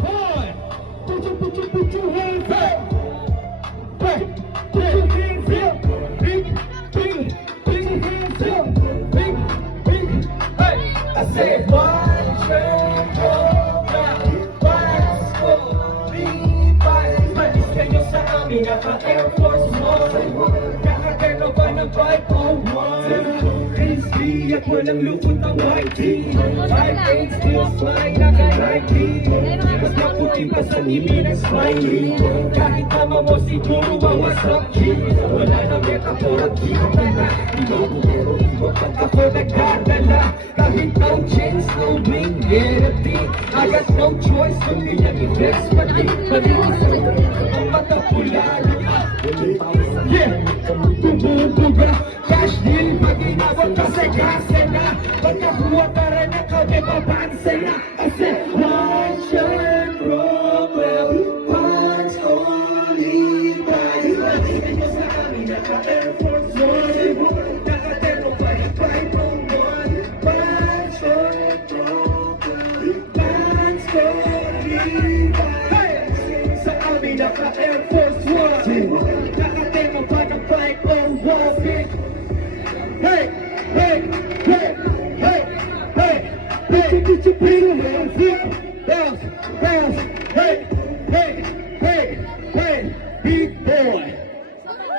boy. Put your hands up. Hey, put your hands up. Big hands up. Big. Hey, I said one train program. One school. Big bike. Malis kayo sa amin. Naka-Air Force One. Kakagano ba ng 501? Crispy at walang lupot ang white tee. 5'8" still fly, naka-Nike. Mas maputi pa sa nimi ng smiley. Kahit tama mo siguro mawasak key. Wala na metapora, kita na. Ibo pag ako nagdadala. Kahit no chains, no bling, guarantee. I got no choice, kundi nag-i-flex pati. Malinis ang mata pula. Yeah, bumubuga. Cash deal, pag inabot ka sa gasa na. Pagkakuha ka rin ang kami mabansa na. I said, one shot problem, one's only prize. Ito sa amin, naka-Air Force One. Naka-Terno pa yung 501. One shot problem, one's only prize. Sa amin, naka-Air Force One. Naka-Terno pa ng 501. Hey, hey, hey, hey, hey, hey, get your feet on bounce, bounce, hey, hey, hey, hey, big boy.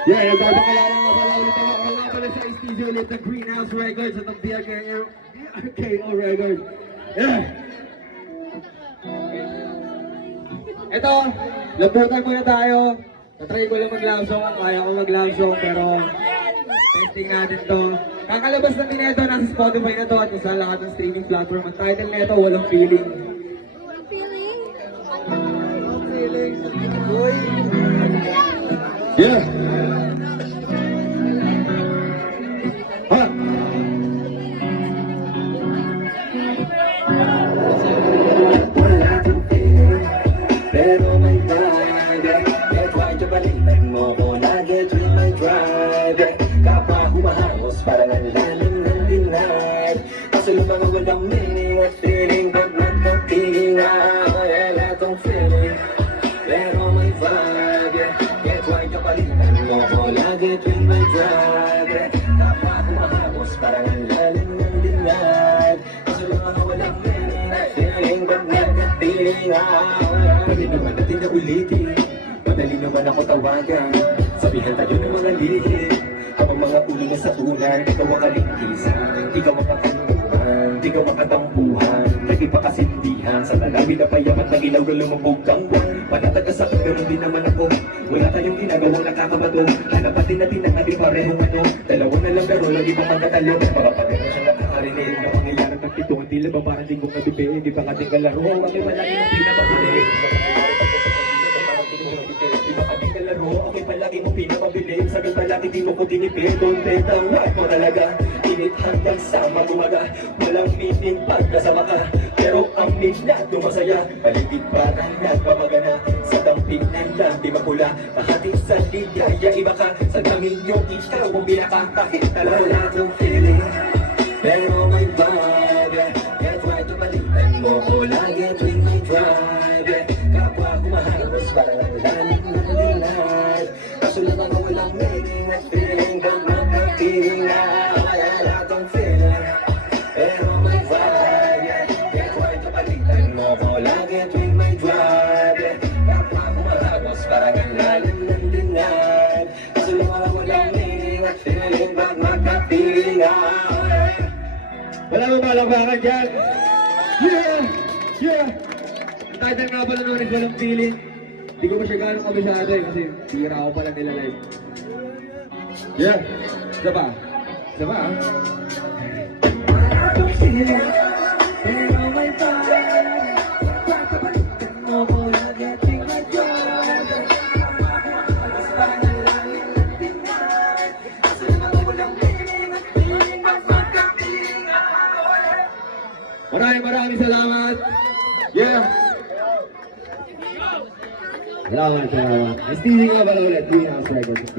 Yeah, nagpapakilala nga pala ulit ako. Ako nga pala sa studio ulit ng Greenhouse Records at ng BRKO Records. Yeah. Ito, lambutan muna tayo. Natry ko lang mag-love song. Kaya ko mag-love song pero testing natin to. Kakalabas na din ito, nasa Spotify na to at sa lahat ng streaming platform. Ang title na ito, Walang Feeling. Yeah. Ha? Wala kang feeling, pero may vibe. Kaya try to balitan mo ko lagi with my drive. Kapwa humahangos parang ang lalim ng denied. Kaso yung mga walang meaning at feeling pag magkapiling ako. Wala kang feeling, pero may vibe. Kaya try to balitan mo ko lagi with my drive. Kapwa humahangos parang ang lalim ng denied. Kaso yung mga walang meaning at feeling pag magkapiling ako. Pwede naman natin na ulitin, madali naman ako tawagan. Sabihan tayo ng mga lihim, habang mga uling sa ulan. Ikaw ang kaligtisan, ikaw ang katanungan, ikaw ang katampuhan, nagipakasindihan sa lalawin na payamat na ilaw na lumubog kang buwan. Panatagasakit ganoon din naman ako, wala tayong ginagawang nakakabato. Hanapatin natin ang ating parehong ano, dalawa na lang pero lagi pa magkatalo. Baka pagkano siya nakakarinig na pangyayaran ng pito. Hindi lang ba parang dinggong nabibig, hindi pa kating kalaro. Kami malaki ng pinapabilig. Okay palagi mo pinapabilib, sabi palagi di mo ko tinipid. Don't take the right mo talaga, init hanggang sa magumaga. Walang meaning pagkasama ka, pero ang minat masaya. Paligid parang nagpamagana, sa damping ng lambi mapula. Kahating sa ligaya iba ka, sa daming yung ikaw ang binaka. Kahit talaga wala kang feeling, pero may vibe. Kaya try to balitan mo ko lagi tuwing may drive. Kapwa kumahangos parang ang lalim ng denied. Kaso lang ang walang meaning at feeling kang magkapiling na. Kaya wala kang feeling, pero may vibe. Kaya try to balitan mo ko lagi tuwing may drive. Kapwa kumahangos parang ang lalim ng denied. Kaso lang ang walang meaning at feeling kang magkapiling na. Wala mo malakbakan dyan. Yeah! Yeah! Ang title nga pala nung Walang Feeling. Hindi ko pa siya gano'ng kabisado eh, kasi tira ko pala nila live. Yeah! Isa pa? Isa pa ah? Pero may maraming salamat. Yeah. Salamat. Nice teasing nga pala ulit. Greenhouse Records.